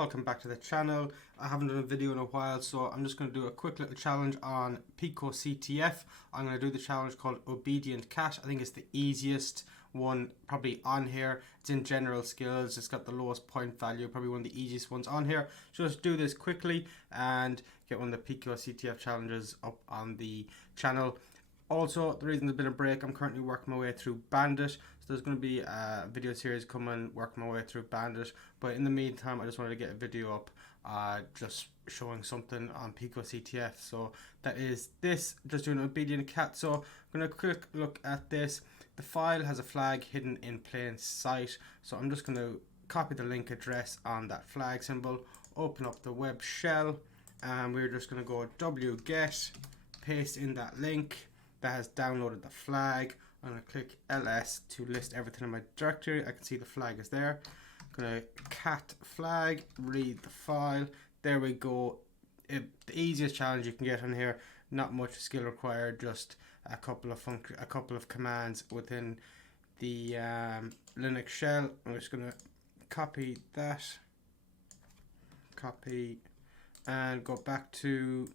welcome back to the channel. I haven't done a video in a while, so I'm just going to do a quick little challenge on PicoCTF. I'm going to do the challenge called Obedient Cat. I think it's the easiest one probably on here. It's in general skills. It's got the lowest point value, probably one of the easiest ones on here. So let's do this quickly and get one of the PicoCTF challenges up on the channel. Also, the reason there's been a break, I'm currently working my way through Bandit. So there's going to be a video series coming, working my way through Bandit. But in the meantime, I just wanted to get a video up just showing something on PicoCTF. So that is this, just doing an Obedient Cat. So I'm going to quick look at this. The file has a flag hidden in plain sight. So I'm just going to copy the link address on that flag symbol, open up the web shell, and we're just going to go wget, paste in that link that has downloaded the flag. I'm going to click ls to list everything in my directory. I can see the flag is there. I'm going to cat flag, read the file. There we go. The easiest challenge you can get on here. Not much skill required, just a couple of commands within the Linux shell. I'm just going to copy that, and go back to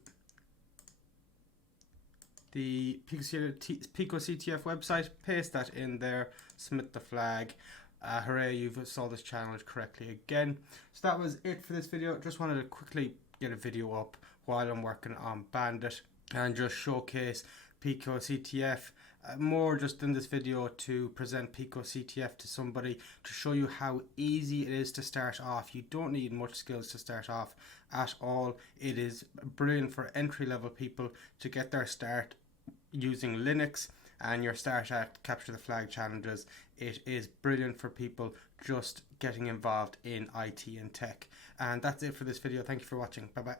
the PicoCTF website, paste that in there, submit the flag. Hooray, you've solved this challenge correctly again. So that was it for this video. Just wanted to quickly get a video up while I'm working on Bandit and just showcase PicoCTF. More just in this video to present PicoCTF to somebody, to show you how easy it is to start off. You don't need much skills to start off at all. It is brilliant for entry-level people to get their start using Linux, and your start at capture the flag challenges. It is brilliant for people just getting involved in IT and tech. And that's it for this video. Thank you for watching. Bye bye.